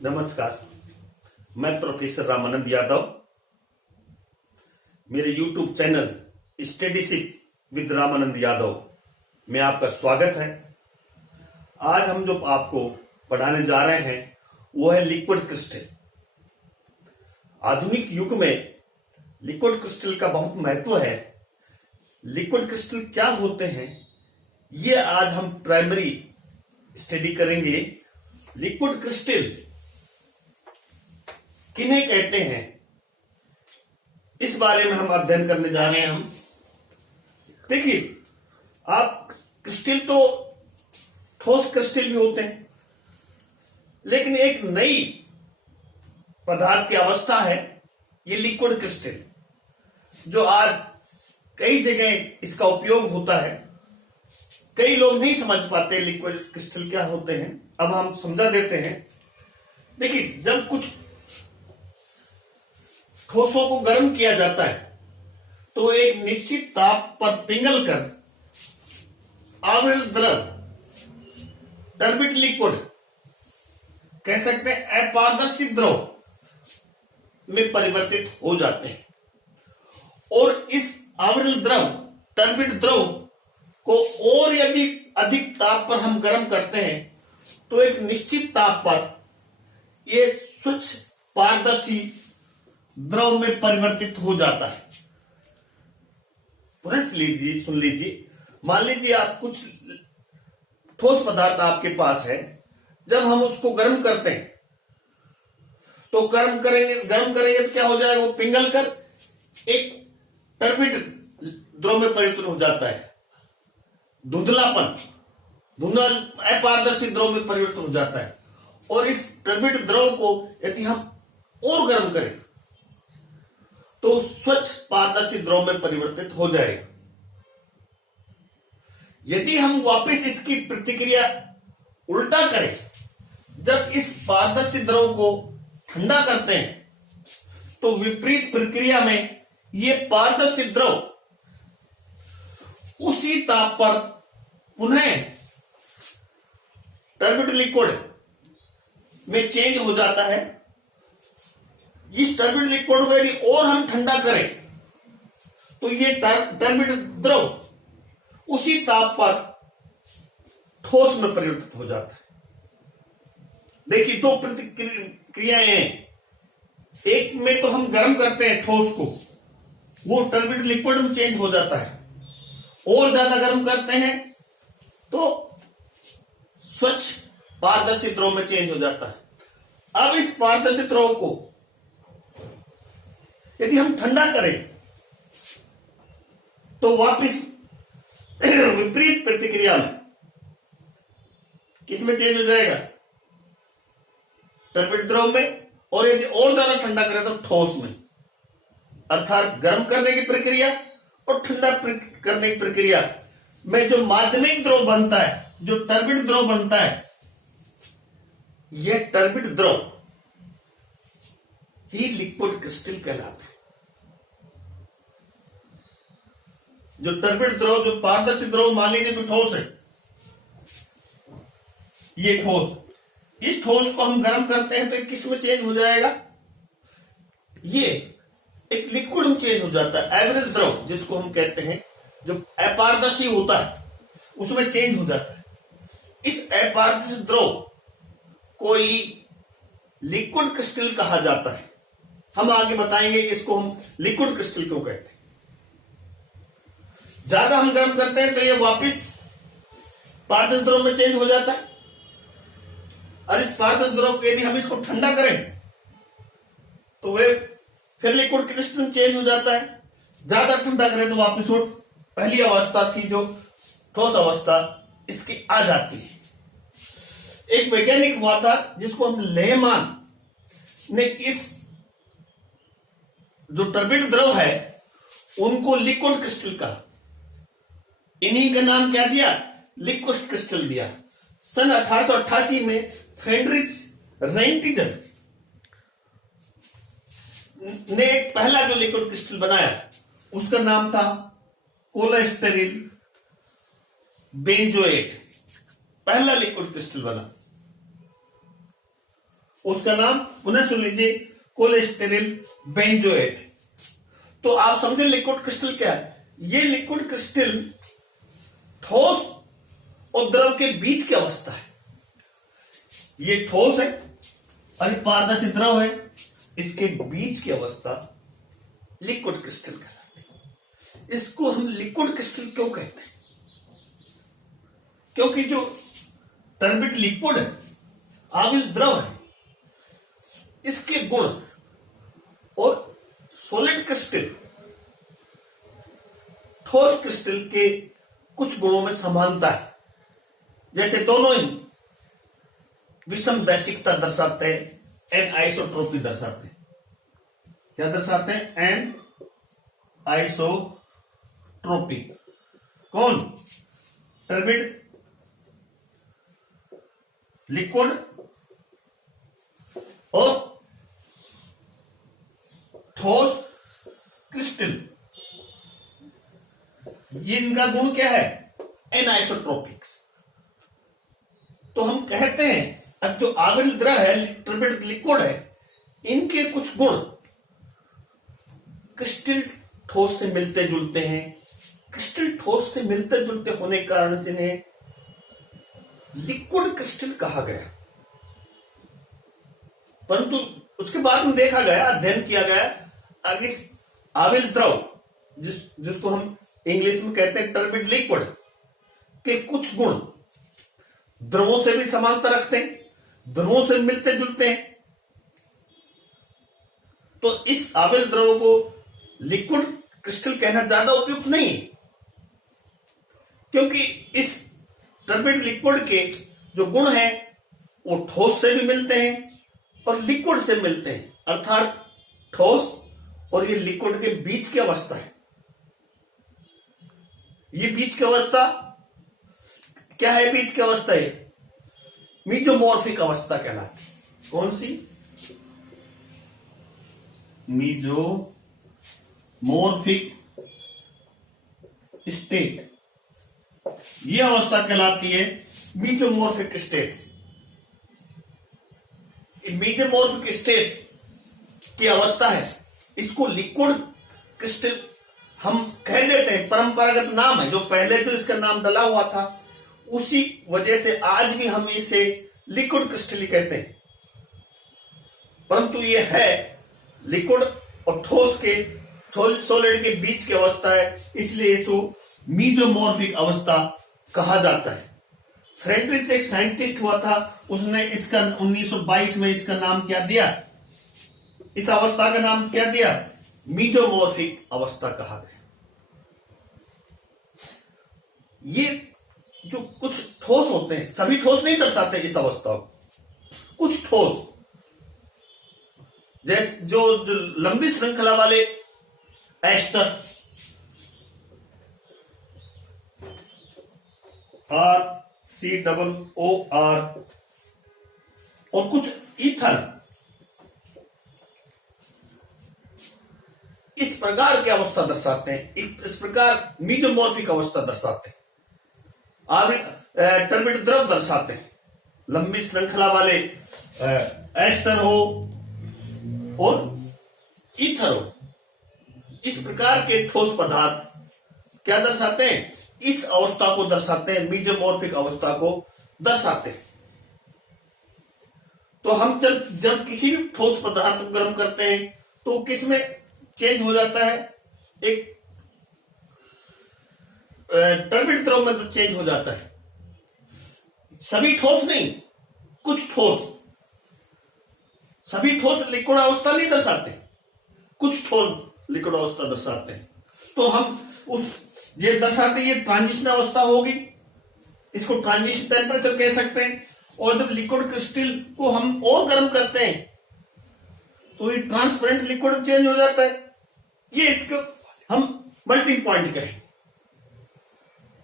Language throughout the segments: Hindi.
नमस्कार। मैं प्रोफेसर रामानंद यादव। मेरे YouTube channel studyship with Ramanand Yadav में आपका स्वागत है। आज हम जो आपको पढ़ाने जा रहे हैं वो है लिक्विड क्रिस्टल। आधुनिक युग में लिक्विड क्रिस्टल का बहुत महत्व है। लिक्विड क्रिस्टल क्या होते हैं ये आज हम प्राइमरी स्टडी करेंगे। लिक्विड क्रिस्टल किन्हें कहते हैं इस बारे में हम अध्ययन करने जा रहे हैं। हम देखिए, आप क्रिस्टल तो ठोस क्रिस्टल भी होते हैं, लेकिन एक नई पदार्थ की अवस्था है ये लिक्विड क्रिस्टल, जो आज कई जगह इसका उपयोग होता है। कई लोग नहीं समझ पाते लिक्विड क्रिस्टल क्या होते हैं। अब हम समझा देते हैं। देखिए, जब कुछ ठोसों को गर्म किया जाता है तो एक निश्चित ताप पर पिघलकर आविल द्रव, टर्बिड लिक्विड कह सकते हैं, अपारदर्शी द्रव में परिवर्तित हो जाते हैं। और इस आविल द्रव, टर्बिड द्रव को और यदि अधिक ताप पर हम गर्म करते हैं तो एक निश्चित ताप पर यह स्वच्छ पारदर्शी द्रव में परिवर्तित हो जाता है। सुन लीजिए, मान लीजिए आप कुछ ठोस पदार्थ आपके पास है। जब हम उसको गर्म करते हैं तो गर्म करेंगे तो क्या हो जाएगा, वो पिघल कर एक टर्बिड द्रव में परिवर्तित हो जाता है। धुंधला अपारदर्शी द्रव में परिवर्तित हो जाता है। और इस टर्बिड द्रव को यदि हम और गर्म करें तो स्वच्छ पारदर्शी द्रव में परिवर्तित हो जाएगा। यदि हम वापस इसकी प्रतिक्रिया उल्टा करें, जब इस पारदर्शी द्रव को ठंडा करते हैं तो विपरीत प्रक्रिया में यह पारदर्शी द्रव उसी ताप पर पुनः टर्बिड लिक्विड में चेंज हो जाता है। इस टर्बिड लिक्विड को यदि और हम ठंडा करें तो ये टर्बिड द्रव उसी ताप पर ठोस में परिवर्तित हो जाता है। देखिए, दो प्रतिक्रियाएं हैं। एक में तो हम गर्म करते हैं ठोस को, वो टर्बिड लिक्विड में चेंज हो जाता है। और ज्यादा गर्म करते हैं तो स्वच्छ पारदर्शी द्रव में चेंज हो जाता है। अब इस पारदर्शी द्रव को यदि हम ठंडा करें तो वापस विपरीत प्रतिक्रिया में किसमें चेंज हो जाएगा, टर्बिड द्रव में। और यदि और ज्यादा ठंडा करें तो ठोस में। अर्थात गर्म करने की प्रक्रिया और ठंडा करने की प्रक्रिया में जो माध्यमिक द्रव बनता है, जो टर्बिड द्रव बनता है, यह टर्बिड द्रव ही लिक्विड क्रिस्टल कहलाता है। जो टर्बिड द्रव, जो पारदर्शी द्रव, मान लीजिए कि ठोस है, ये ठोस, इस ठोस को हम गर्म करते हैं तो किस में चेंज हो जाएगा, ये एक लिक्विड में चेंज हो जाता है। एवरेज द्रव जिसको हम कहते हैं, जो अपारदर्शी होता है, उसमें चेंज हो जाता है। इस अपारदर्शी द्रव को लिक्विड क्रिस्टल कहा जाता है। हम आगे बताएंगे कि इसको हम लिक्विड क्रिस्टल क्यों कहते हैं। ज्यादा हम गर्म करते हैं तो ये वापस पारदर्शी द्रव में चेंज हो जाता है। और इस पारदर्शी द्रव को यदि हम इसको ठंडा करें तो वे फिर लिक्विड क्रिस्टल में चेंज हो जाता है। ज्यादा ठंडा करें तो वापस वो पहली अवस्था थी, जो ठोस अवस्था, इसकी आ जाती है। एक वैज्ञानिक हुआ था जिसको हम लेहमान ने इस जो टर्बिड द्रव है उनको लिक्विड क्रिस्टल कहा। इन्हीं का नाम क्या दिया, लिक्विड क्रिस्टल दिया। सन 1888 में फ्रेडरिक रेंटिजर ने पहला जो लिक्विड क्रिस्टल बनाया उसका नाम था कोलेस्टेरिल बेंजोएट। पहला लिक्विड क्रिस्टल बना। उसका नाम पुनः सुन लीजिए, कोलेस्टेरिल बेंजोएट। तो आप समझे लिक्विड क्रिस्टल क्या है। ये लिक्विड क्रिस्टल ठोस और द्रव के बीच की अवस्था है। ये ठोस है और पारदर्शी द्रव है, इसके बीच की अवस्था लिक्विड क्रिस्टल कहलाती है। इसको हम लिक्विड क्रिस्टल क्यों कहते हैं? क्योंकि जो टर्बिड लिक्विड है, आविल द्रव है, इसके गुण और सॉलिड क्रिस्टल ठोस क्रिस्टल के कुछ गुणों में समानता है। जैसे दोनों ही विषम दैशिकता दर्शाते हैं, एन आइसोट्रोपी दर्शाते हैं। क्या दर्शाते हैं? Anisotropy. कौन? टर्बिड लिक्विड और ठोस क्रिस्टल, ये इनका गुण क्या है? एनाइसोट्रोपिक्स। तो हम कहते हैं अब जो आविल द्रव है, टर्बिड लिक्विड है, इनके कुछ गुण क्रिस्टल ठोस से मिलते जुलते हैं। क्रिस्टल ठोस से मिलते जुलते होने के कारण से इन्हें लिक्विड क्रिस्टल कहा गया। परंतु उसके बाद में देखा गया, अध्ययन किया गया, अगर इस आविल द्रव जिसको हम इंग्लिश में कहते हैं टर्बिड लिक्विड के कुछ गुण द्रवों से भी समानता रखते हैं, द्रवों से मिलते जुलते हैं, तो इस आविल द्रव को लिक्विड क्रिस्टल कहना ज्यादा उपयुक्त नहीं है। क्योंकि इस टर्बिड लिक्विड के जो गुण हैं वो ठोस से भी मिलते हैं और लिक्विड से मिलते हैं, अर्थात ठोस और ये लिक्विड के बीच की अवस्था है। ये बीच की अवस्था क्या है? बीच की अवस्था है मीजोमॉर्फिक अवस्था कहलाती है। कौन सी? मीजोमॉर्फिक स्टेट। ये अवस्था कहलाती है मीजोमॉर्फिक स्टेट। मीजोमॉर्फिक स्टेट की अवस्था है, इसको लिक्विड क्रिस्टल हम कह देते हैं, परंपरागत नाम है। जो पहले जो इसका नाम डला हुआ था, उसी वजह से आज भी हम इसे लिक्विड क्रिस्टल ही कहते हैं। परंतु ये है लिक्विड और ठोस के सॉलिड के बीच की अवस्था है, इसलिए इसको मीजोमॉर्फिक अवस्था कहा जाता है। फ्रेडरिक एक साइंटिस्ट हुआ था, उसने इसका 1922 में इसका नाम क्या दिया? इस अवस्था का नाम क्या दिया? मीजोमॉर्फिक अवस्था कहा गया। ये जो कुछ ठोस होते हैं, सभी ठोस नहीं दर्शाते इस अवस्था को, कुछ ठोस जैसे जो लंबी श्रृंखला वाले एस्टर, RCOOR, और कुछ ईथर, इस प्रकार की अवस्था दर्शाते हैं, इस प्रकार मीजोमॉर्फिक अवस्था दर्शाते हैं। टर्बिड द्रव दर्शाते हैं, लंबी श्रृंखला वाले एस्टर हो और ईथर हो, इस प्रकार के ठोस पदार्थ क्या दर्शाते हैं? इस अवस्था को दर्शाते हैं, मीजोमॉर्फिक अवस्था को दर्शाते हैं। तो हम जब किसी भी ठोस पदार्थ को गर्म करते हैं तो किस में चेंज हो जाता है? एक टर्बिड द्रव में तो चेंज हो जाता है। सभी ठोस नहीं, कुछ ठोस, सभी ठोस लिक्विड अवस्था नहीं दर्शाते, कुछ ठोस लिक्विड अवस्था दर्शाते हैं। तो हम ये दर्शाते, ये ट्रांजिशन अवस्था होगी, इसको ट्रांजिशन टेम्परेचर कह सकते हैं। और जब लिक्विड क्रिस्टल को हम और गर्म करते हैं तो ये ट्रांसपेरेंट लिक्विड चेंज हो जाता है। ये इसको हम मेल्टिंग पॉइंट कहें।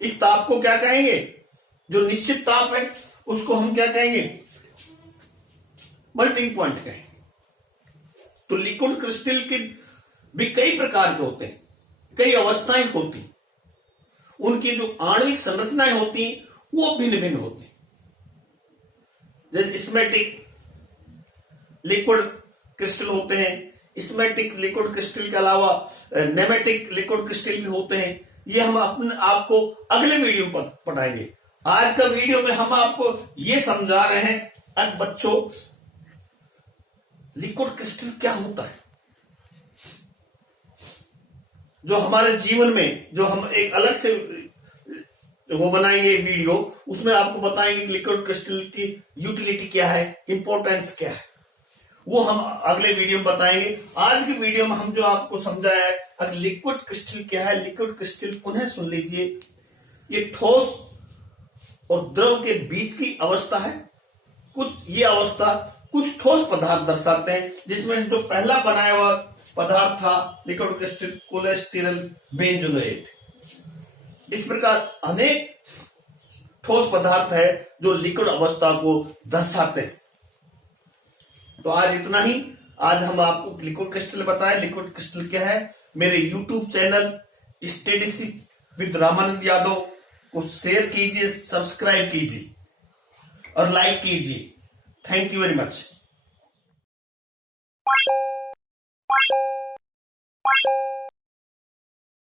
इस ताप को क्या कहेंगे? जो निश्चित ताप है उसको हम क्या कहेंगे? मेल्टिंग पॉइंट कहेंगे। तो लिक्विड क्रिस्टल के भी कई प्रकार के होते हैं, कई अवस्थाएं होती हैं, उनकी जो आणविक संरचनाएं होती हैं वो भिन्न भिन्न होती हैं। जैसे स्मेटिक, लिक्विड क्रिस्टल होते हैं, स्मेटिक लिक्विड क्रिस्टल के अलावा नेमेटिक लिक्विड क्रिस्टल भी होते हैं। ये हम अपने आपको अगले वीडियो पर पढ़ाएंगे। आज का वीडियो में हम आपको ये समझा रहे हैं अब बच्चों, लिक्विड क्रिस्टल क्या होता है, जो हमारे जीवन में, जो हम एक अलग से वो बनाएंगे वीडियो, उसमें आपको बताएंगे लिक्विड क्रिस्टल की यूटिलिटी क्या है, इंपॉर्टेंस क्या है, वो हम अगले वीडियो में बताएंगे। आज की वीडियो में हम जो आपको समझाया है, अगर लिक्विड क्रिस्टल क्या है, लिक्विड क्रिस्टल पुनः सुन लीजिए। ये ठोस और द्रव के बीच की अवस्था है। ये अवस्था कुछ ठोस पदार्थ दर्शाते हैं, जिसमें जो पहला बनाया हुआ पदार्थ था लिक्विड क्रिस्टल कोलेस्टेरल बेंजोएट। इस प्रकार अनेक ठोस पदार्थ है जो लिक्विड अवस्था को दर्शाते हैं। तो आज इतना ही। आज हम आपको लिक्विड क्रिस्टल बताएं, लिक्विड क्रिस्टल क्या है। मेरे YouTube channel studyship with Ramanand Yadav को शेयर कीजिए, सब्सक्राइब कीजिए और लाइक कीजिए। Thank you very much.